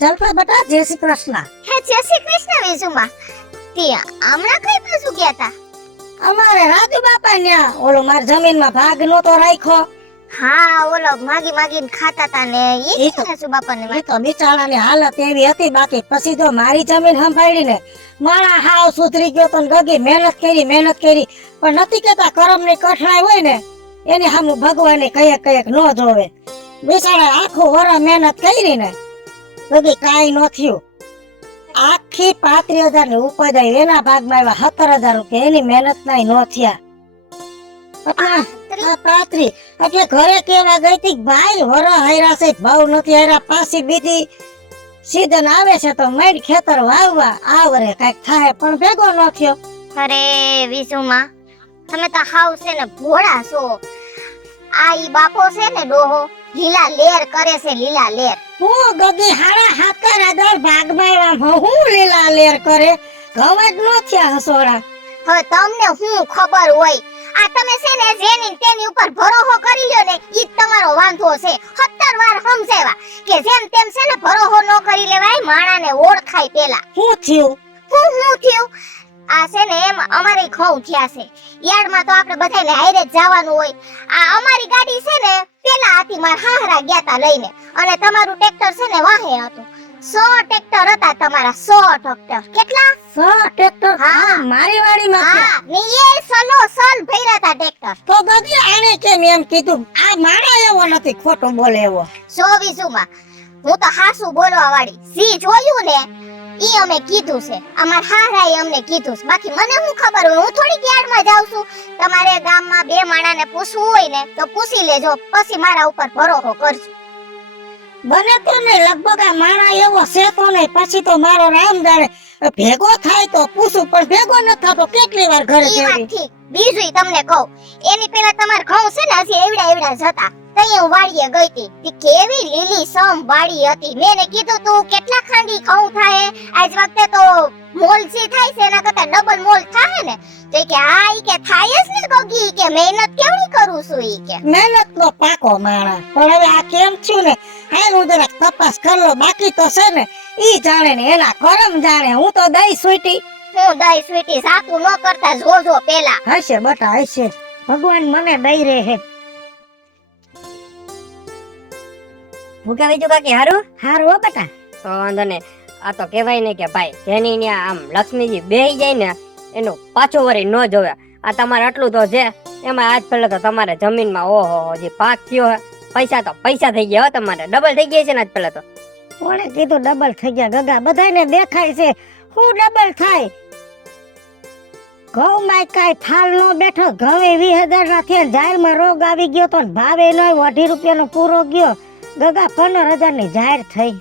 જલપા બેટા જય શ્રી કૃષ્ણ. હે જય શ્રી કૃષ્ણ વિસુમા. તે હમણાં કઈ પાછું ગયા તા? અમારે રાજુ બાપા ન્યા ઓલો માર જમીનમાં ભાગ નતો રાખ્યો. હા ઓલો માગી માગીને ખાતા તા ને એ ઈ તો- ને સુબાપાને એ તો બિચારાની હાલત એવી હતી. બાકી પછી જો મારી જમીન સંભાળીને માણા હાવ સુધરી ગયો તો ને ગગી મહેનત કરી પણ નથી કેતા કરમની કઠણાઈ હોય ને એની સામે ભગવાને કયેક ન જોવે. બિચારા આખું વરસ મહેનત કરી ને ગગી કાંઈ ન થયું. આખી 35,000 ની ઉપજ આવી એના ભાગમાં આવ્યા 17,000 રૂપિયા. એની મહેનત નાય ન થયા. એટલે આ 35 એટલે ઘરે કેવા ગઈ તી ભાઈ વરસ હાયરા છે ભાવ નથી હાયરા. પાછી બીજી સીઝન આવે છે તો મેડ ખેતર વાવવા આવરે કઈક થાય પણ ભેગો ન થયો. અરે વિસુમા તમે તો હાવ છે ને ભોળા છો. આ ઈ બાપો છે ને ડોહો લીલા લેર કરે છે લીલા લેર. હું ગગી હાડા 17,000 ભાગમાં આવ્યા હું લીલા લેર કરે ઘઉં જ ન થયા હસોડા. હવે તમને શું ખબર હોય? આ તમે છે ને જેની તેની ઉપર ભરોસો કરી લ્યો ને ઈ જ તમારો વાંધો છે. 17 વાર સમજાવ્યા કે જેમ તેમ છે ને ભરોસો ન કરી લેવાય, માણાને ઓળખાય પેલા. શું થયું? હું થયું? આ છે ને એમ અમારે ઘઉં થયા છે. યાર્ડમાં તો આપણે બધાને હારે જ જવાનું હોય. આ અમારી ગાડી છે ને પેલા આથી માર હાહરા ગયા તા લઈને અને તમારું ટ્રેક્ટર છે ને વાહે હતું. 100 ટ્રેક્ટર હતા તમારા 100 ટ્રેક્ટર. કેટલા? 100 ટ્રેક્ટર? હા. મારી વાડીમાં છે. હા ને એ સલો સલ ભર્યા તા ટ્રેક્ટર. તો ગગી આને કેમ એમ કીધું? આ માણસ એવો નથી ખોટું બોલે એવો. 24 માં હું તો હાસુ બોલવા વાળી સી જોયું ને ઈ અમે કીધું છે. અમાર હારાએ અમને કીધું છે. બાકી મને શું ખબર હોય? હું થોડી યાર્ડમાં જાઉં છું. તમારે ગામમાં બે માણાને પૂછવું હોય ને તો પૂછી લેજો, પછી મારા ઉપર ભરોસો કરજો. બને તો નહીં લગભગ આ માણા એવો છે તો નહીં. પછી તો મારો રામ જાણે ભેગો થાય તો પૂછું પણ ભેગો ન થતો. કેટલી વાર ઘરે ઈ વાત કેવી ઠીક. બીજું તમને કહું, એની પેલા તમાર ઘઉં છે ને હજી એવડા જતા તઈ હું વાડીએ ગઈ હતી. તી કેવી લીલી સમ વાડી હતી. મેં એને કીધું તું કેટલા ખાંડી ઘઉં થાય? આજ વખતે તો મોલ જે થાય છે એના કરતા ડબલ મોલ થાય ને. તો ઈ કે હા ઈ કે થાય જ ને ગગી કે મહેનત કેવડી કરું છું ઈ કે. મહેનત નો પાકો માણા. પણ હવે આ કેમ થયું ને હાલ હું જરાક તપાસ કરી લો. બાકી તો છે ને ઈ જાણે ને એના કરમ જાણે. હું તો દઈ સુઈટી. હું દઈ સ્વીટી સાકું ન કરતા જોજો પેલા. હશે બટા હશે. ભગવાન મને દઈ રહે હે. હું કે બીજું કાકી હારું? હારું હો બેટા. તો વાંધો ને. આ તો કહેવાય ને કે ભાઈ જેની ન્યા આમ લક્ષ્મીજી બેહી જાય ને એનું પાછું વરી ન જોવે. આ તમારે આટલું તો છે. એમાં આજ પહેલા તો તમારે જમીનમાં ઓહો હજી પાક થયો હે. પૈસા તો પૈસા થઈ ગયા હો તમારે. ડબલ થઈ ગયા છે ને આજ પહેલા તો. કોણે કીધું ડબલ થઈ ગયા ગગા? બધાને દેખાય છે. હું ડબલ થાય? ઘઉં માં કઈ ફાલ નો બેઠો. ઘઉં 20,000 ના થયા. જાહેરમાં રોગ આવી ગયો તો ભાવે નો 2.5 રૂપિયાનો પૂરો ગયો. ગગા 15,000 ની જાહેર થઈ.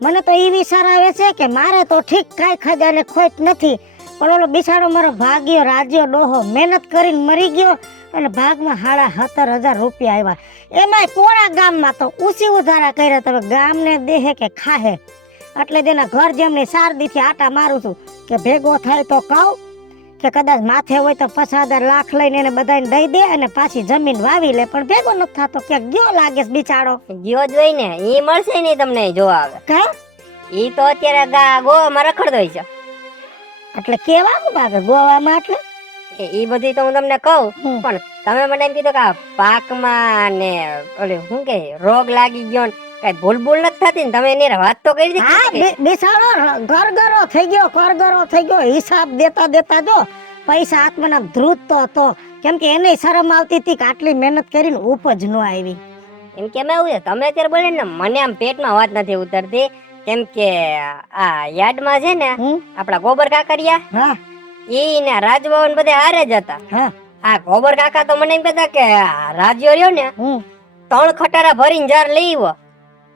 મને તો એ વિચાર આવે છે કે મારે તો ઠીક કાંઈ ખજાને ખોટ નથી, પણ ઓલો બિચારો મારો ભાગ્યો રાજ્યો ડોહો મહેનત કરીને મરી ગયો અને ભાગમાં 17,500 રૂપિયા આવ્યા. એમાંય પોણા ગામમાં તો ઊંચી ઉધારા કર્યા. તમે ગામને દેહે કે ખાહે એટલે જેના ઘર જેમની શારદીથી આટા મારું છું કે ભેગો થાય તો કહું કે કદાચ માથે હોય તો 50,000 લાખ લઈને એને બધાને દઈ દે અને પાછી જમીન વાવી લે. પણ ભેગો નથી થતો. ક્યાંક ગયો લાગે છે બિચારો. ગયો જ હોય ને ઈ મળશે નહીં તમને જોવા આવે. કા ઈ તો અત્યારે ગોવામાં રખડતો હોય છે. એટલે કેવાનું લાગે ગોવામાં? એટલે ઈ બધી તો હું તમને કહું હમ. પણ તમે મને એમ કીધું કે આ પાકમાં ને ઓલી શું કે રોગ લાગી ગયો ને કઈ ભૂલ નથી થતી ને તમે એની વાત તો કરી હા દીધી. બિચારો ઘરગરો થઈ ગયો, કરગરો થઈ ગયો. હિસાબ દેતા દેતા જો પૈસા હાથમાં ધ્રુજતો હતો. કેમ કે એને શરમ આવતી હતી કે આટલી મહેનત કરીને ઉપજ ન આવી. એમ કે એવું છે તમે અત્યારે બોલે ને મને આમ પેટમાં વાત નથી ઉતરતી. કેમ કે આ યાર્ડમાં છે ને હમ? આપડા ગોબર કાકરિયા હા ઈ ને રાજભવન બધે હારે જ હતા. હા આ ગોબર કાકા તો મને એમ કહેતા કે આ રાજ્યો રહ્યો ને હમ 3 ખટારા ભરીને જાર લઈ આવ્યો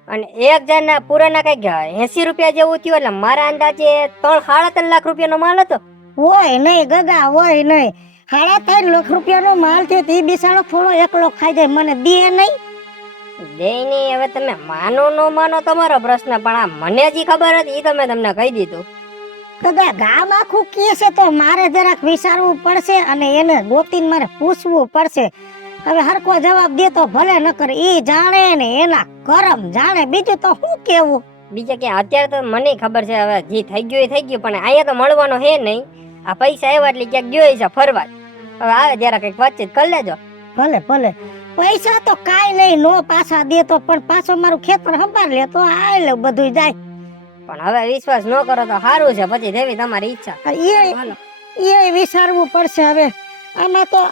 અને એક જાર ના પૂરાના કઈક 80 રૂપિયા જેવું થયું. એટલે મારા અંદાજે 3-3.5 લાખ રૂપિયાનો માલ હતો. હોય નહીં ગગા, હોય નહીં. 3.5 લાખ રૂપિયાનો માલ છે. તે બિચારો થોડો એકલો ખાઈ જાય. મને દે નહીં. દેની હવે તમે માનો ન માનો તમારો પ્રશ્ન, પણ આ મને જે ખબર હતી ઈ તમે તમને કહી દીધું. ગગા ગામ આખું કે છે તો મારે જરાક વિચારવું પડશે અને એને ગોતીને મારે પૂછવું પડશે. હવે હરકો જવાબ દે તો ભલે ન કરે. ઈ જાણે ને એના કરમ જાણે. બીજું તો શું કેવું? બીજે ક્યાં અત્યારે તો મને ખબર છે હવે જે થઈ ગયું એ થઈ ગયું, પણ અહીંયા તો મળવાનો હે નહીં. આ પૈસા આવ્યા એટલે ક્યાંક ગયો છે ફરવા. હવે આવે જરા કંઈક વાતચીત કરી લેજો. ભલે ભલે, પૈસા તો કાઈ નહીં, નો પાછા દે તો પણ પાછો મારું ખેતર સંભાળ લે તો આલે બધું જાય. પણ હવે વિશ્વાસ ન કરો તો સારું છે, પછી જેવી તમારી ઈચ્છા. હાલો. એ વિચારવું પડશે હવે. આમાં તો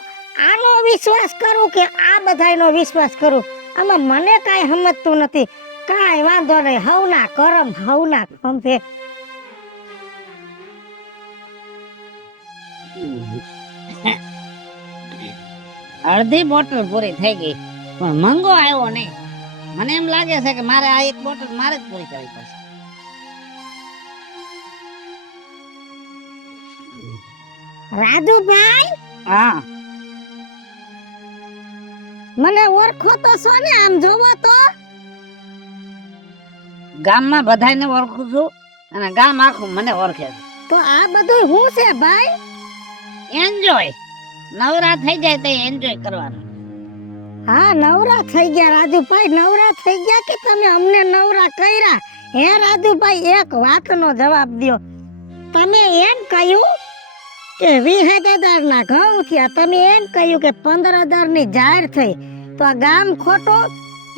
આનો વિશ્વાસ કરું કે આ બધાયનો વિશ્વાસ કરું, આમાં મને કાંઈ સમજતું નથી. કાંઈ વાંધો નહીં, હવના કરમ હવના ખંભે. અડધી બોટલ પૂરી થઈ ગઈ પણ મંગો આવ્યો નહીં. મને એમ લાગે છે કે મારે આ એક બોટલ મારે જ પૂરી કરવી પડશે. રાજુભાઈ, હા, મને ઓળખો તો છો ને? આમ જોવો તો ગામમાં બધાયને ઓળખું છું અને ગામ આખું મને ઓળખે છે. તો આ બધું હું છે ભાઈ? એન્જોય, નવરા થઈ જાય તો એન્જોય કરવાનું. હા, નવરા થઈ ગયા રાજુભાઈ, નવરા થઈ ગયા કે તમે અમને નવરા કર્યા? હે રાજુભાઈ, એક વાતનો જવાબ દ્યો. તમે એમ કહ્યું કે 20,000 ના ઘઉં થયા, તમે એમ કહ્યું કે 15,000 ની જાહેર થઈ, તો આ ગામ ખોટું?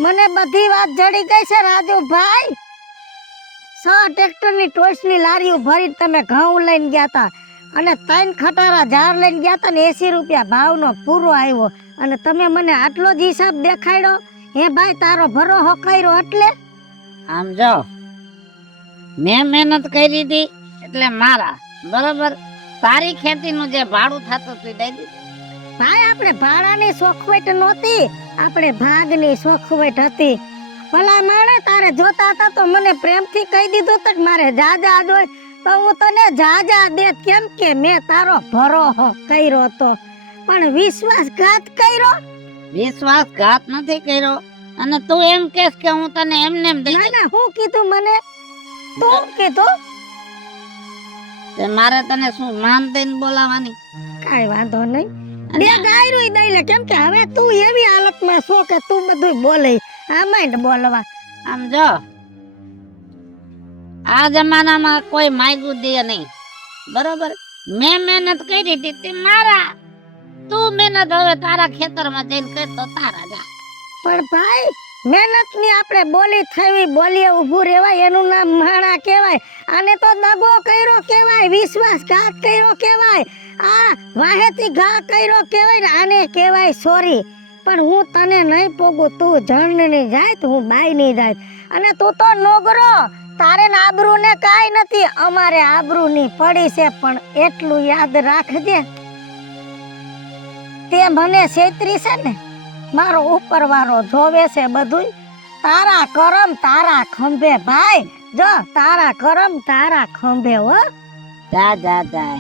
મને બધી વાત જડી ગઈ છે રાજુભાઈ. 6 ટ્રેક્ટરની ટોચની લારીઓ ભરી તમે ઘઉં લઈને ગયા હતા અને 3 ખટારા ઝાર લઈને ગયા હતા ને 80 રૂપિયા ભાવનો પૂરો આવ્યો, અને તમે મને આટલો જ હિસાબ દેખાડ્યો? હે ભાઈ, તારો ભરોસો કર્યો એટલે? આમ જો, મેં મહેનત કરી હતી એટલે મારા બરોબર. તારી ખેતીનું જે ભાડું થતું હતું દઈ દીધું. ભાઈ, આપણે ભાડાની સોખવટ નહોતી, આપણે ભાગની સોખવટ હતી. ભલા માણે તારે જોતા હતા તો મને પ્રેમથી કહી દીધું તો મારે જાજા જોઈ તો હું તને જાજા દેત, કેમ કે મેં તારો ભરોસો કર્યો હતો. પણ વિશ્વાસઘાત કર્યો? વિશ્વાસઘાત નથી કર્યો. અને તું એમ કહેશ કે હું તને એમને એમ દઈ ના ના, હું કીધું મને? તું કીધું? તે મારે તને શું માન દઈને બોલાવાની? કાઈ વાંધો નહીં, બે ગાયરું દઈ લે, કેમ કે હવે તું એવી હાલતમાં છો કે તું બધું બોલે. આમાંય બોલવા. આમ જો, આ જમાનામાં કોઈ માગ્યું દે નહીં, બરોબર. મેં મહેનત કરી હતી તે મારા, તું મહેનત હવે તારા ખેતરમાં જઈને કર તો તારા જા. પણ ભાઈ, મહેનત ની આપણે બોલી થવી, બોલીએ ઊભું રહેવાય, એનું નામ માણા કહેવાય. આને તો દગો કર્યો કહેવાય, વિશ્વાસઘાત કર્યો કહેવાય, આ વાહેથી ઘા કર્યો કહેવાય ને આને કહેવાય સોરી. પણ હું તને નહીં પોગું, તું જણની જાય તો હું બાઈ નહીં જાય. અને તું તો નોગરો, તારે ને આબરૂ ને કાઈ નથી, અમારે આબરૂ ની પડી છે. પણ એટલું યાદ રાખજે, તે મને છેતરી છે ને, મારો ઉપરવાળો જોવે છે બધું. તારા કરમ તારા ખંભે ભાઈ, જો તારા કરમ તારા ખંભે. હો, જા જા જા,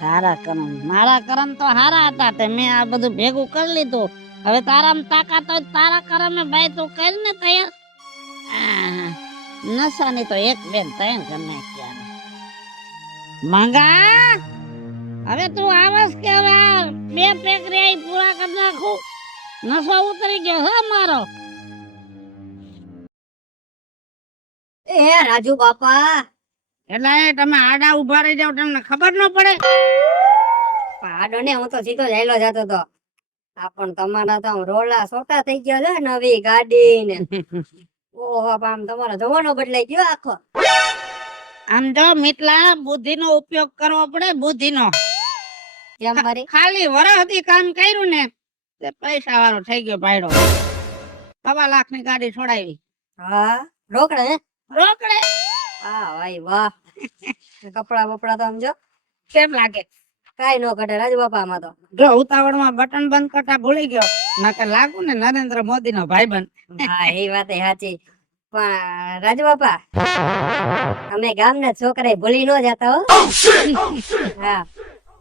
તારા કરમ. મારા કરમ તો હારા હતા, તે મેં આ બધું ભેગું કરી લીધું. હવે તારામાં તાકાત હોય તારા કરમે ભાઈ તું કર ને તૈયાર. નશાની તો એક બેન તૈયાર કરી નાખ્યા. મંગા, હવે તું આવસ કે હવે આ 2 પેકરી પૂરા કરી નાખું? નશો ઉતરી ગયો હે મારો. એ રાજુ બાપા, એટલે તમે આડા ઉભા રહી જાવ, તમને ખબર ન પડે? પાડો ને, હું તો સીધો જ હેલો જતો તો. આ પણ તમારા તો આમ રોલા સોટા થઈ ગયા છે, નવી ગાડી ને. ઓહો, આમ તમારો જવાનો બદલાઈ ગયો આખો. આમ જો મિતલા, બુદ્ધિનો ઉપયોગ કરવો પડે, બુદ્ધિનો. જેમ મારી ખાલી વરહથી કામ કર્યું ને તે પૈસા વાળો થઈ ગયો ભાઈડો. 1.25 લાખની ગાડી છોડાવી. હા, રોકડે હે? રોકડે. વાહ ભાઈ વાહ. કપડા બપડા તો આમ જો કેમ લાગે? કાઈ નો કટે રાજુ બાપા. આમાં તો જો ઉતાવળમાં બટન બંધ કરતા ભૂલી ગયો, નકર લાગુ ને નરેન્દ્ર મોદી નો ભાઈબંધ. હા, એ વાત સાચી. પણ રાજુ બાપા, અમે ગામના છોકરા ભૂલી ન જતા હો. હા,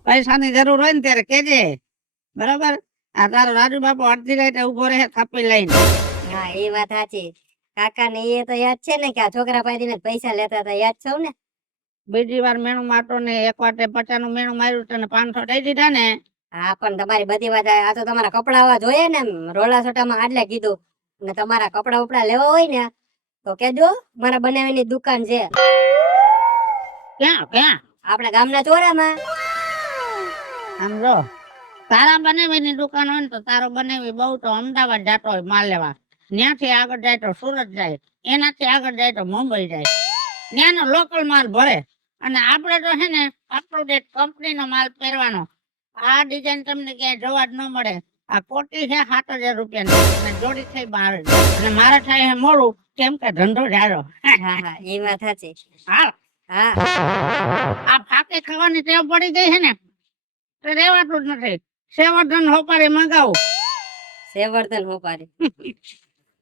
પૈસાની જરૂર હોય ને ત્યારે કેજે, બરાબર. આ તારો રાજુ બાપુ અડધી રાતે ઉભો રહે થપ્પી લઈને. હા, એ વાત સાચી. કાકા ને એ તો યાદ છે ને કે આ છોકરા પાસેથી પૈસા લેતા હતા, યાદ છે ને? બીજી વાર મેણું માટો ને એક વાટે 50 નું મેણું માર્યું તને 500 દઈ દીધા ને. હા, પણ તમારી બધી વાત આ તો તમારા કપડા આવા જોઈએ ને, રોલા સોટામાં આટલે કીધું. ને તમારા કપડા ઉપડા લેવા હોય ને તો કેજો મારા બનાવીની દુકાન છે ક્યાં ક્યાં આપણા ગામના ચોરામાં. આમ જો તારા બનાવીની દુકાન હોય ને તો તારો બનાવી બહુ તો અમદાવાદ જાતો હોય માલ લેવા, ત્યાંથી આગળ જાય તો સુરત જાય, એનાથી આગળ જાય તો મુંબઈ જાય, ત્યાંનો લોકલ માલ ભરે. અને આપણે તો છે ને અપ ટુ ડેટ કંપનીનો માલ પહેરવાનો. આ ડિઝાઇન તમને ક્યાંય જોવા જ ન મળે. આ કોટી છે 7,000 રૂપિયાની અને જોડી થઈ 12,000 અને મારે થાય છે મોડું કેમ કે ધંધો જાડો. હા હા એ વાત સાચી. હા હા આ ફાકે ખાવાની ટેવ પડી ગઈ છે ને તો રેવાતું જ નથી. સેવર્ધન હોપારી મંગાવું, સેવર્ધન હોપારી.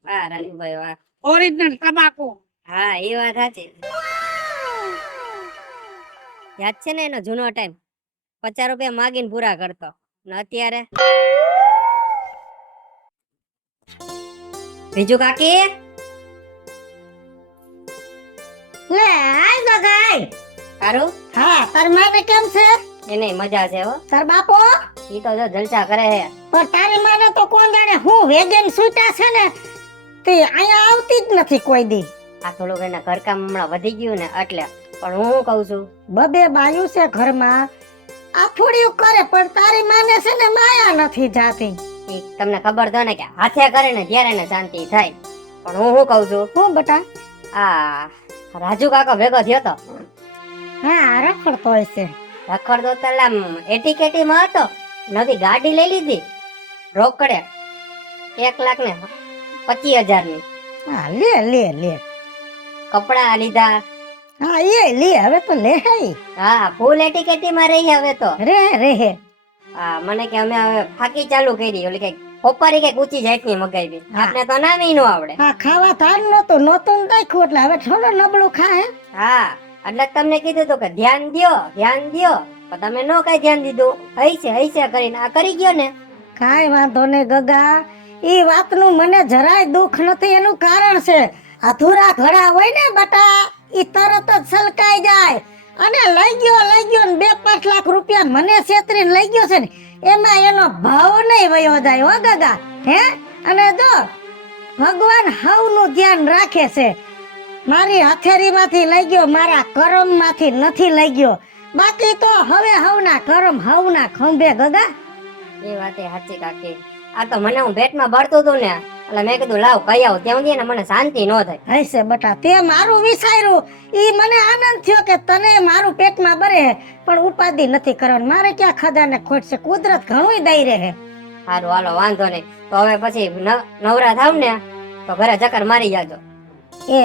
વાહ રાજુભાઈ વાહ. ઓરિજિનલ તમાકુ. હા એ વાત સાચી. યાદ છે ને એનો જૂનો ટાઈમ, 50 રૂપિયા માગીને પૂરા કરતો ને અત્યારે. બીજું કાકી લે આય ગગાઈ. સારું હા તાર માને કેમ છે? એને મજા છે હો. તાર બાપો? ઈ તો જો જલસા કરે છે. પણ તારી માને તો કોણ જાણે હું વેગન સૂટા છે ને તે અહીંયા આવતી જ નથી કોઈ દી. આ થોડુંક એના ઘરકામ હમણાં વધી ગયું ને એટલે. પણ હું શું કહું છું, બબે બાયું છે ઘરમાં, આ થોડીયું કરે પણ તારી માને છે ને માયા નથી જાતી. ઈ તમને ખબર તો ને કે હાથે કરે ને ત્યારે એને શાંતિ થાય. પણ હું શું કહું છું, હું બટા? આ રાજુ કાકો ભેગો થયો તો હા રખડતો હશે. રખડતો તો આમ એટીકેટી માં હતો, નવી ગાડી લઈ લીધી રોકડે 1,25,000 ની. હા લે લે લે. કપડા લીધા. હા એ લે હવે તો લે હઈ. હા ફૂલ એટીકેટી માં રહી હવે તો. રે રે. હા મને કે અમે હવે ફાકી ચાલુ કરી, ઓલી કઈક હોપારી કઈક ઊંચી જાતની મગાવી. હા. આપણે તો નામી નો આવડે. હા ખાવા તાર નતું નાખ્યું એટલે હવે થોડો નબળું ખાય. હા એટલે જ તમને કીધું તું કે ધ્યાન દ્યો ધ્યાન દ્યો, પણ તમે નો કઈ ધ્યાન દીધું. હૈસે કરીને આ કરી ગયો ને. કાઈ વાંધો ને ગગા, ઈ વાતનું મને જરાય દુઃખ નથી. એનું કારણ છે અધૂરા ઘડા હોય ને બટા, ઈ તરત જ સલકાઈ જાય. અને લઈ ગયો ને 2-5 લાખ રૂપિયા મને છેતરીને લઈ ગયો છે ને, એમાં એનો ભાવ નહીં વયો જાય હો ગગા. હે અને જો ભગવાન હવનું ધ્યાન રાખે છે. મારી હથેળીમાંથી લઈ ગયો, મારા કરમમાંથી નથી લઈ ગયો. બાકી તો હવે હવના કરમ હવના ખંભે ગગા. એ વાત એ સાચી કાકી. આ તો મને હું પેટમાં બળતું હતું ને એટલે મેં કીધું લાવ કહી આવું, ત્યાં સુધી ને મને શાંતિ નો થાય. હશે બટા, તે મારું વિચાર્યું, ઈ મને આનંદ થયો કે તને મારું પેટમાં બરે, પણ ઉપાધિ નથી કરવાની. મારે ક્યાં ખદાને ખોટ છે, કુદરત ઘણું દઈ રહે. સારું હાલો વાંધો નહીં. તો હવે પછી નવરા થાવ ને તો ઘરે ચક્કર મારી જાજો. એ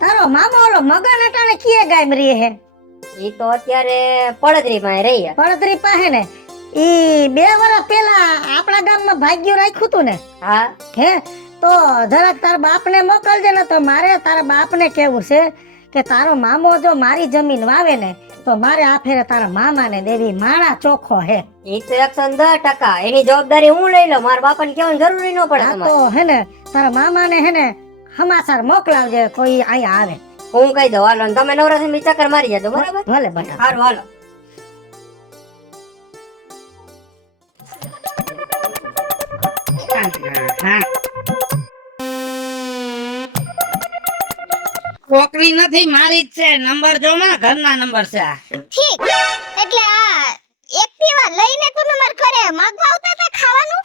તારો મામો ઓલો મગન અટાણે કીએ ગામ રહે હે? ઈ તો અત્યારે પડદરી માં રહી. પડદરી પાસે ને. ઈ 2 વર્ષ પહેલા આપણા ગામમાં ભાગ્યું રાખ્યું તું ને. હા હે તો જરાક તારા બાપને મોકલજે ને. તો મારે તારા બાપને કેવું છે કે તારો મામો જો મારી જમીન વાવે ને તો મારે આ ફેરે તારા મામાને દેવી. માણા ચોખ્ખો હે. ઈ તો 110%. એની જવાબદારી હું લઈ લઉં, મારા બાપાને કહેવાની જરૂરી ન પડે આ તમારે. તો હે ને તારા મામાને હે ને સમાચાર મોકલાવજે કોઈ અહીંયા આવે. હું કહી દઉં હાલો, તમે નવરા થઈને ચક્કર મારી જાજો બરાબર. ભલે બટા. સારું હાલો. હા કોકરી નથી, મારી જ છે. નંબર જો માં ઘરના નંબર છે આ. ઠીક, એટલે આ એક્ટિવા લઈને તમે માર ઘરે માંગવા આવતા હતા ખાવાનું?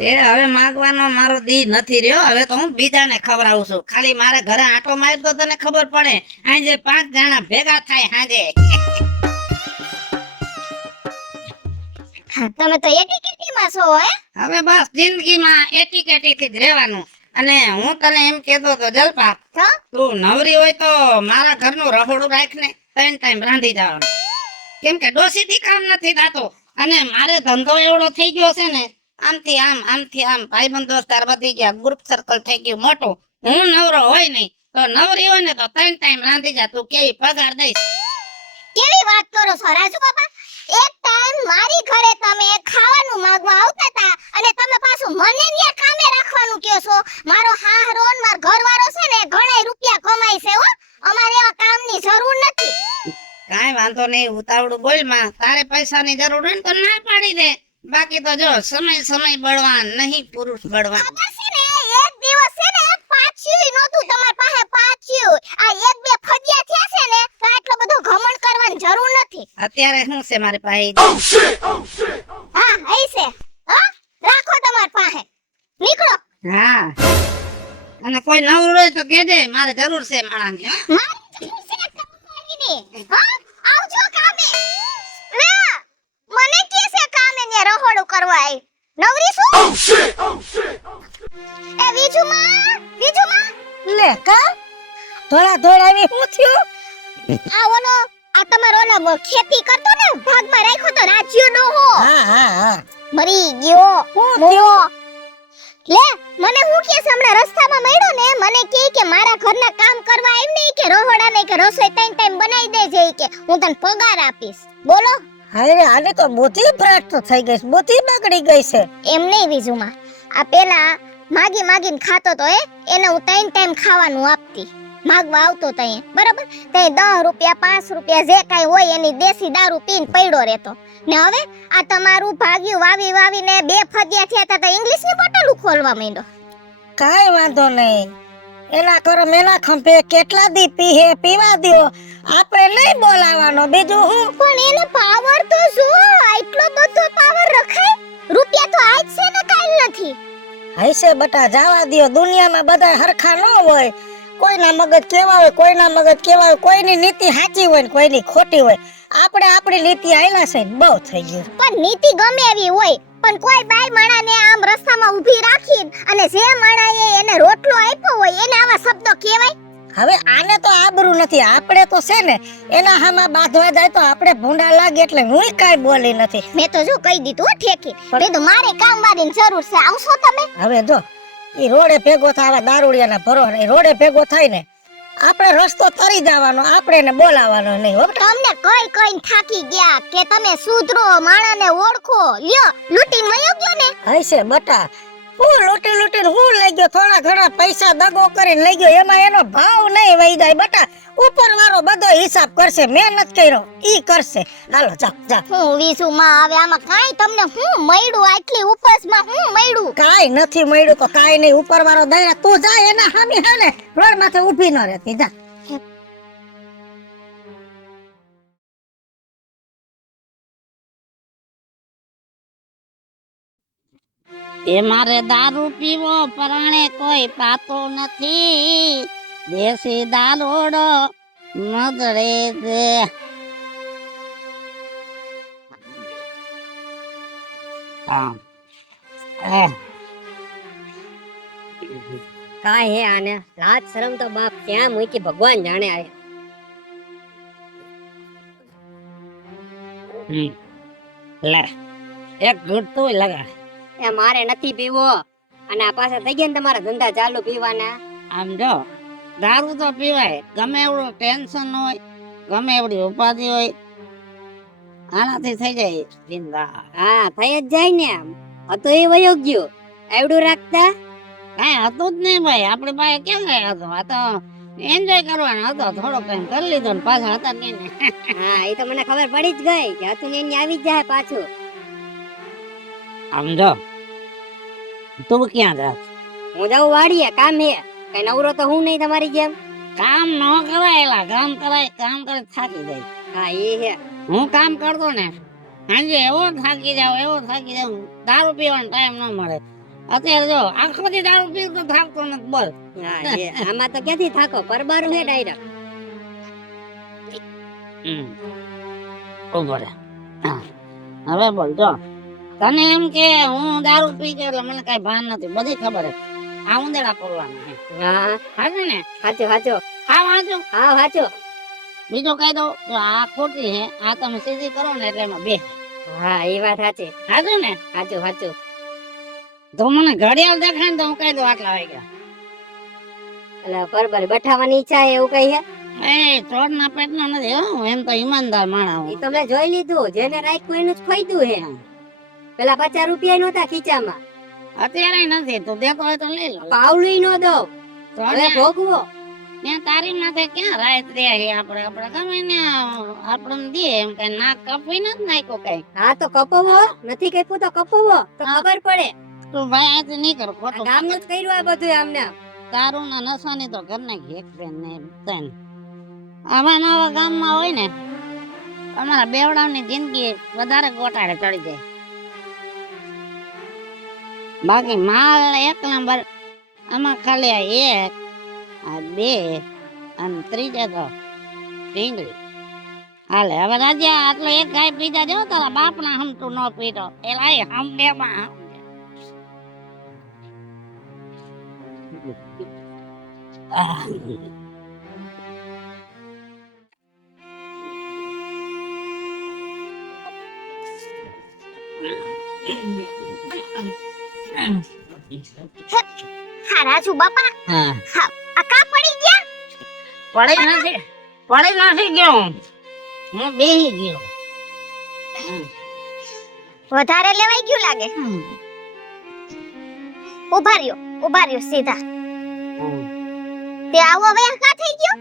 એ હવે માગવાનો મારો દી નથી રહ્યો. હવે તો હું બીજાને ખવડાવું છું. ખાલી મારે ઘરે આટો મારી તો તને ખબર પડે. આજે 5 જણા ભેગા થાય હાજે. હા, તમે તો એટીકેટીમાં છો હે? હવે બસ જિંદગીમાં એટીકેટી થી જ રહેવાનું. અને હું તને એમ કેતો તો જલપા, તો તું નવરી હોય તો મારા ઘરનું રહોડું રાખ ને, 3 ટાઈમ રાંધી જવાનું. કેમ કે ડોસીથી કામ નથી થતું. અને મારે ધંધો એવડો થઈ ગયો છે ને, આમથી આમ ભાઈબંધ દોસ્તાર વધી ગયા, ગ્રુપ સર્કલ થઈ ગયું મોટું. હું નવરો હોય નહીં તો નવરી હોય ને તો 3 ટાઈમ રાંધી જા. તું કેવી પગાર દઈશ? કેવી વાત કરો છો રાજુ બાપા? એક ટાઈમ મારી ઘરે તમે ખાવાનું માંગવા આવતા હતા અને તમે પાછું મને ન્યા કામે રાખવાનું કહો છો. મારો હાહરો ને મારો ઘરવાળો છે ને ઘણાય રૂપિયા કમાય છે હો. અમારે એવા કામની જરૂર નથી. કાંઈ વાંધો નહીં, ઉતાવળું બોલ માં. તારે પૈસાની જરૂર હોય ને તો ના પાડી દે. બાકી તો જો સમય બળવાન નહીં પુરુષ બળવાન. ખબર છે ને એક દિવસ છે ને પાછું નહોતું તમારી પાસે અત્યારે શું છે મારી પાસે હા હૈસે હા રાખો તમાર પાસે નીકળો હા અને કોઈ નવું હોય તો કહેજે મારે જરૂર છે માણસની હો. મારી જરૂર છે કામવાળીની. હા આવજો કામે લે મને કે છે કામે ને રહોડું કરવા આવી નવરી શું એ બીજુમાં લે કા ધોળા આવી શું થયું આ ઓલો આ તમારો ઓલો ખેતી કરતો ને ભાગમાં રાખ્યો તો રાજ્યો ડોહો હા મરી ગયો હું મોયો લે મને હું કે છે હમણાં રસ્તામાં મળ્યો ને મને કે મારા ઘરના કામ કરવા આવ નહીં કે રહોડા નહીં કે રસોઈ ત્રણ ટાઈમ બનાવી દેજે કે હું તને પગાર આપીશ બોલો હાય આને તો બુદ્ધિ ભ્રષ્ટ થઈ ગઈ છે, બુદ્ધિ બગડી ગઈ છે એમ નહીં બીજુમાં આ પેલા માગીને ખાતો તો એને હું ત્રણ ટાઈમ ખાવાનું આપતી માગવા આવતો તઈ બરાબર તઈ 10 રૂપિયા 5 રૂપિયા જે કાઈ હોય એની દેશી દારૂ પીને પડ્યો રહેતો ને હવે આ તમારું ભાગ્યું વાવીને બે ફદિયા થયા તા ઇંગ્લિશની બોટલ ખોલવા માંડ્યો કાઈ વાંધો નહીં એના કરમ એના ખંભે કેટલા દી પીહે પીવા દ્યો આપણે નહીં બોલાવાનો બીજું હું પણ એને પાવર તો જો આટલો બધો પાવર રખાય રૂપિયા તો આજ છે ને કાલ નથી હૈસે બટા જવા દ્યો દુનિયામાં બધા હરખા ન હોય કોઈના મગજ કેવા હોય કોઈના મગજ કેવા હોય કોઈની નીતિ સાચી હોય ને કોઈની ખોટી હોય આપણે આપણી નીતિ આયલા છે ને બહુ થઈ ગયું પણ નીતિ ગમે એવી હોય પણ કોઈ બાઈ માણાને આમ રસ્તામાં ઊભી રાખીને અને જે માણાએ એને રોટલો આપ્યો હોય એને આવા શબ્દો કહેવાય હવે આને તો આબરૂ નથી આપણે તો છે ને એના હામાં બાંધવા જાય તો આપણે ભૂંડા લાગે એટલે હું કાઈ બોલી નથી મેં તો જો કહી દીધું હો ઠેકી મેં તો મારે કામવાળીની જરૂર છે આવશો તમે હવે જો ઈ રોડે ભેગો થાય આવા દારૂડિયાના ભરોસે ઈ રોડે ભેગો થાય ને આપણે રસ્તો તરી જવાનો આપણે એને બોલાવવાનો નહીં હો બેટા. તમને કઈ થાકી ગયા કે તમે સુધરો માણાને ઓળખો લ્યો લૂટીને વયો ગયો ને હૈસે બટા હું લૂટી હું લઈ ગયો થોડા ઘણા પૈસા દગો કરીને લઈ ગયો એમાં એનો ભાવ નહીં વહી જાય બટા ઉપર વાળો બધો હિસાબ કરશે મહેનત કર્યો ઈ કરશે હાલો જા હું વિસુમાં આવે આમાં કાઈ તમને હું મળ્યું આટલી ઉપસમાં હું મળ્યું કાઈ નથી મળ્યું તો કાઈ નહીં ઉપર વાળો દયા તું જા એના સામે હે ને રોડ માથે ઊભી ન રહેતી જા એ મારે દારૂ પીવો પરાણે કોઈ પાતો નથી દેશી દારૂડો મદરે દે કાંઈ હે આને લાજ શરમ તો બાપ ક્યાં મૂકી ભગવાન જાણે આય લે એક ઘૂંટ તું લગા એ મારે નથી પીવો અને આ પાછા થઈ ગયા ને તમારા ધંધા ચાલુ પીવાના આમ જો દારૂ તો પીવાય ગમે એવડું ટેન્શન હોય ગમે એવડી ઉપાધિ હોય આનાથી થઈ જાય બિંદા હા થઈ જ જાય ને આમ હતો એ વયો ગયો એવડું રાખતા કઈ હતું જ નહીં ભાઈ આપણી પાસે ક્યાં કઈ હતું આ તો એન્જોય કરવાનો હતો થોડો કઈ કરી લીધો ને પાછા હતા નહીં ને હા એ તો મને ખબર પડી જ ગઈ કે હતું ને એની આવી જ જાય પાછું આમ જો તું ક્યાં જા હું જાઉં વાડીએ કામ હે કઈ નવરો તો હું નહીં તમારી જેમ કામ ન કરાયેલા કામ કરાય કામ કરે થાકી જાય હા એ હે હું કામ કરતો ને સાંજે એવો થાકી જાવ દારૂ પીવાનો ટાઈમ ન મળે અત્યારે જો આખો દી દારૂ પીવું તો થાકતો નથી બોલ હા એ આમાં તો ક્યાંથી થાકો પરબારું હે ડાયરેક્ટ ઉભો રહે હવે બોલ જો તને એમ કે હું દારૂ પી ગયો એટલે મને કઈ ભાન નથી બધી ખબર છે આ ઉંદેડા પડવાના છે હા હાચું ને સાચું સાચું હા વાંચું હા સાચું બીજું કહી દઉં જો આ ખોટી છે આ તમે સીધી કરો ને એટલે એમાં બે હા એ વાત સાચી હાચું ને સાચું સાચું તો મને ઘડિયાળ દેખાય ને તો હું કહી દઉં આટલા વાગ્યા એટલે બરાબર બઠાવાની ઈચ્છા હે એવું કઈ હે એ ચોર ના પેટ નો નથી હો એમ તો ઈમાનદાર માણસ એ તો મેં જોઈ લીધું જેને રાખ્યું એનું જ ખોઈદું હે પેલા 50 રૂપિયા નહોતા ખીચામાં અત્યારે નથી તું દેતો હોય તો લઈ લો પાવલું નો દો તો હવે ભોગવો ત્યાં તારી માથે ક્યાં રાત રે આપણે ગમે ને આપણે દે એમ કઈ નાક કાપી નથી નાખ્યો કઈ હા તો કપવો નથી કપ્યું તો કપવો તો ખબર પડે તું ભાઈ આથી નહીં કર ખોટું ગામ નું જ કર્યું આ બધું આમને તારું ના નશાની તો ઘર નાખી એક બેન ને ત્રણ આમાં નવા ગામમાં હોય ને તમારા બેવડાની જિંદગી વધારે ગોટાળે ચડી જાય. બાકી માલ એક નંબર, આમાં ખાલી આ એક, આ બે અને ત્રીજે તો ઢીંગલી હાલે. હવે રાજા આટલો એક ગાય પીધા જો તારા બાપના હમતું ન પીધો એલા એ હમડેમાં હા રાજુ બાપા, હા હા આ કા પડી ગયા? પડી નથી ગયો, હું બેહી ગયો. વધારે લેવાઈ ગયું લાગે. ઉભા રહ્યો સીધા. તે આવો હવે કા થઈ ગયો?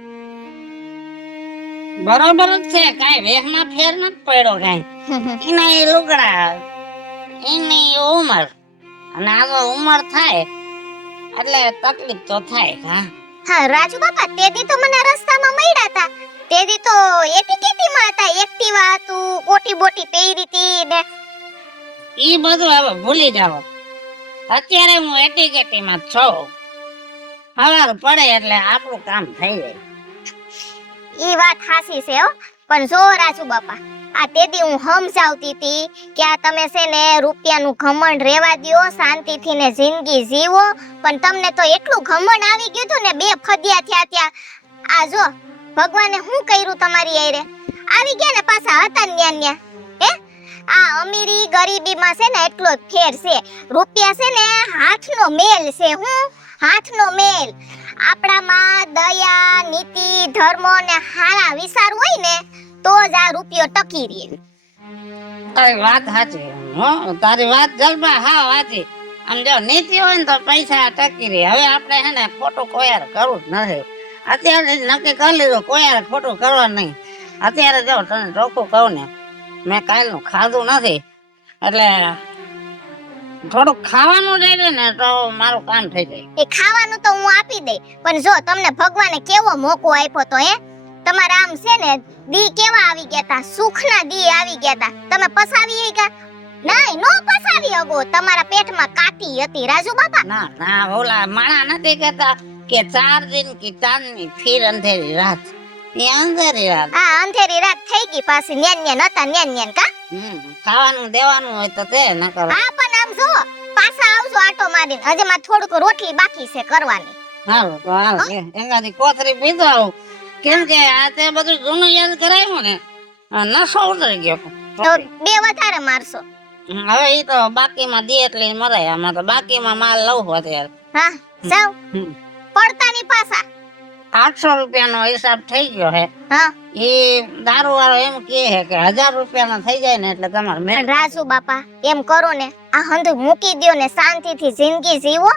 બરોબર જ છે, કાઈ વેહમાં ફેર નથી પડ્યો કાઈ. એના એ લુગડા, એની ઉંમર, અને આગળ ઉંમર થાય એટલે તકલીફ તો થાય. હા હા રાજુ બાપા, તે દી તો મને રસ્તામાં મળ્યા હતા. તે દી તો એટીકેટીમાં હતા, એક્ટિવા હતું, કોટી બોટી પહેરી હતી ને. ઈ બધું હવે ભૂલી જાવ. અત્યારે હું એટીકેટીમાં છું. હવાર પડે એટલે આપણું કામ થઈ જાય. ઈ વાત હાસી છે હો. પણ જો રાજુ બાપા, આ તે દી હું સમજાવતી હતી કે આ તમે છે ને રૂપિયાનું ઘમંડ રેવા દ્યો, શાંતિથી ને જિંદગી જીવો. પણ તમને તો એટલું ઘમંડ આવી ગયું હતું ને, બે ફદિયા થયા ત્યાં. આ જો ભગવાને શું કર્યું તમારી આરે? આવી ગયા ને પાછા હતા ન્યા. હે આ અમીરી ગરીબીમાં છે ને એટલો જ ફેર છે. રૂપિયા છે ને હાથનો મેલ છે. હું હાથનો મેલ. આપણામાં દયા, નીતિ, ધર્મ ને હારા વિચાર હોય ને તો જ આ રૂપિયો ટકી રહે. તારી વાત સાચી હો, તારી વાત જલબા હા સાચી. આમ જો નીતિ હોય ને તો પૈસા ટકી રહે. હવે આપણે હે ને ખોટું કોયાર કરવું જ નથી. અત્યારે જ નક્કી કરી લીધું કોયાર ખોટું કરવા નહીં. અત્યારે જો તને ચોખ્ખું કહું ને, મેં કાલનું ખાધું નથી એટલે થોડુંક ખાવાનું લઈ લે ને તો મારું કામ થઈ જાય. એ ખાવાનું તો હું આપી દઈ, પણ જો તમને ભગવાને કેવો મોકો આપ્યો તો હે. તમારા આમ છે ને દી કેવા આવી ગયા તા, સુખના દી આવી ગયા તા. તમે પસાવી ગયા? નહીં, નો પસાવી હગો. તમારા પેટમાં કાટી હતી રાજુ બાપા. ના ના, ઓલા માણા નથી કહેતા કે 4 દિન કી ચાંદની ફિર અંધેરી રાત. એ અંધેરી રાત. આ અંધેરી રાત થઈ ગઈ પાછી. ન્યાન હતા ન્યાન કા. ખાવાનું દેવાનું હોય તો તે ન કરો. હા પણ આમ જો પાછા આવજો આટો મારીને. હજી માં થોડુંક રોટલી બાકી છે કરવાની. હાલો તો હાલો, એંગાથી કોથરી પીધો આવું. કેમ કે આ તે બધું જૂનું યાદ કરાવ્યું ને, નશો ઉતરી ગયો. તો 2 વધારે મારશો. હવે ઈ તો બાકીમાં દે એટલે મરાય. આમાં તો બાકીમાં માલ લઉં અત્યારે. હા જાવ પડતાની પાછા. 800 રૂપિયાનો હિસાબ થઈ ગયો હે. હા એ દારૂ વાળો એમ કહે છે કે 1000 રૂપિયાનો થઈ જાય ને એટલે તમારે પણ રાજુ બાપા એમ કરો ને, આ હંધુ મૂકી દ્યો ને શાંતિથી જિંદગી જીવો.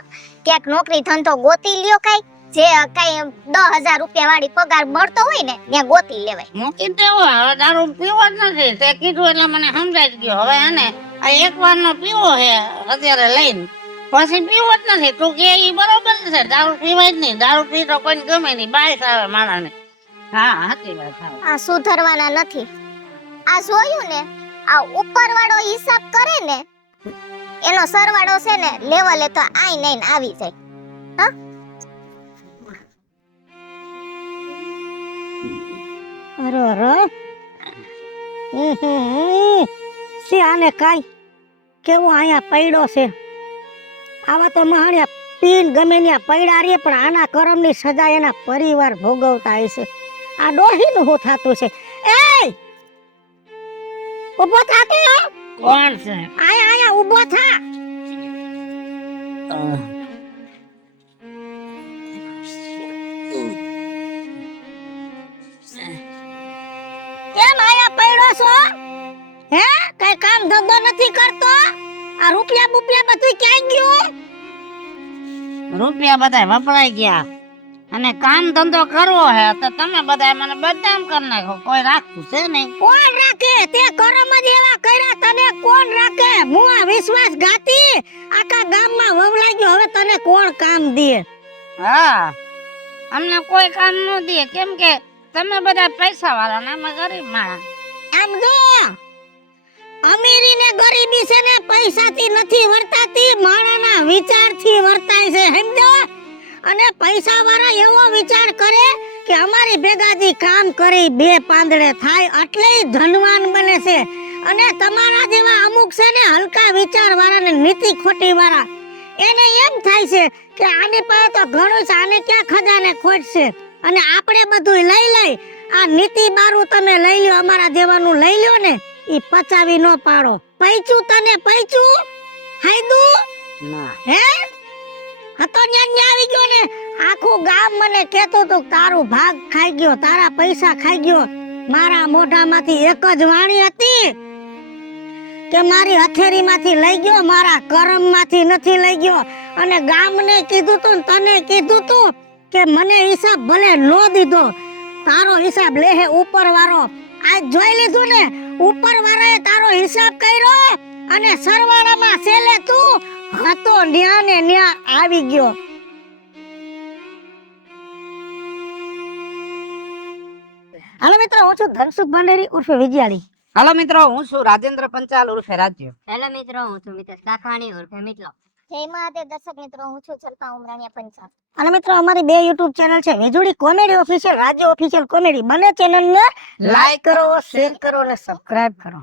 ક્યાંક નોકરી ધંધો ગોતી લ્યો. કઈ જે કઈ 10,000 રૂપિયા વાળી પગાર મળતો હોય ને ત્યાં ગોતી લેવાય. મૂકી દેવો. હવે દારૂ પીવો જ નથી. તે કીધું એટલે મને સમજાઈ ગયો. હવે આને આ એક વારનો પીવો છે અત્યારે લઈને, પછી પીવો જ નથી. તું કે ઈ બરોબર છે, દારૂ પીવાય જ નહીં. દારૂ પી તો કોઈને ગમે નહીં, બાઈસ આવે માણસને. હા સાચી વાત. આ સુધરવાના નથી. આ જોયું ને, આ ઉપરવાળો હિસાબ કરે ને એનો સરવાળો છે ને લેવલે તો આઈ નઈને આવી જાય. હા અરે છે આને કાંઈ કેવો અહીંયા પડ્યો છે. આવા તો મહાણ્યા પીન ગમે ત્યાં પડ્યા રે, પણ આના કરમની સજા એના પરિવાર ભોગવતા હશે. આ ડોહીનું શું થતું છે? એ ઊભો થા કે કોણ છે? આયા ઊભો થા. કેમ આયા પડ્યો છો? હે કઈ કામ ધંધો નથી કરતો? આ રૂપિયા બધું ક્યાં ગયું? રૂપિયા બધા વપરાઈ ગયા અને કામ ધંધો કરવો હે તો તમે બધા મને બદનામ કરી નાખો. કોઈ રાખતું છે નહીં. કોણ રાખે? તે કરમ જ એવા કર્યા, તને કોણ રાખે? હું આ વિશ્વાસ ગાતી આખા ગામમાં વવલાઈ ગયો. હવે તને કોણ કામ દે? હા, અમને કોઈ કામ ન દે. કેમ કે તમે બધા પૈસા વાળા ને અમે ગરીબ માણસ. આમ જો અમીરી ને ગરીબી છે ને પૈસાથી નથી વર્તાતી, માણાના વિચારથી વર્તાય છે, સમજો? અને પૈસા વાળા એવો વિચાર કરે કે અમારી ભેગાજી કામ કરી બે પાંદડે થાય એટલે ઈ ધનવાન બને છે. અને તમારા જેવા અમુક છે ને હલકા વિચાર વાળા ને નીતિ ખોટી વાળા, એને એમ થાય છે કે આની પાસે તો ઘણું છે, આને ક્યાં ખજાને ખોટ છે, અને આપણે બધું લઈ લઈ. આ નીતિ બારું તમે લઈ લ્યો, અમારા જેવાનું લઈ લ્યો ને, ઈ પચાવી નો પાડો. પૈચું તને પૈચું હાયદુ ના હે હતો ન્યા આવી ગયો ને, આખું ગામ મને કહેતું હતું તારું ભાગ ખાઈ ગયો, તારા પૈસા ખાઈ ગયો. મારા મોઢામાંથી એક જ વાણી હતી કે મારી હથેળીમાંથી લઈ ગયો, મારા કરમમાંથી નથી લઈ ગયો. અને ગામને કીધું તું ને તને કીધું તું કે મને હિસાબ ભલે નો દીધો, તારો હિસાબ લેહે ઉપર વાળો. આજ જોઈ લીધું ને, ઉપર વાળાએ તારો હિસાબ કર્યો અને સરવાળામાં છેલ્લે તું હતો ન્યા ને ન્યા આવી ગયો. હાલો મિત્રો, હું છું ધનસુખ ભંડેરી ઉર્ફે વિજયાળી. હાલો મિત્રો, હું છું રાજેન્દ્ર પંચાલ ઉર્ફે રાજ્ય. હેલો મિત્રો, હું છું મિતેશ કાકાણી ઉર્ફે મિતલો. જય મહાદેવ દર્શક મિત્રો, હું છું ચલપા ઉમરાણીયા પંચાલ. અને મિત્રો અમારી બે YouTube ચેનલ છે, વેજોડી કોમેડી ઓફિશિયલ, રાજ્ય ઓફિશિયલ કોમેડી. બંને ચેનલને લાઈક કરો, શેર કરો અને સબસ્ક્રાઇબ કરો.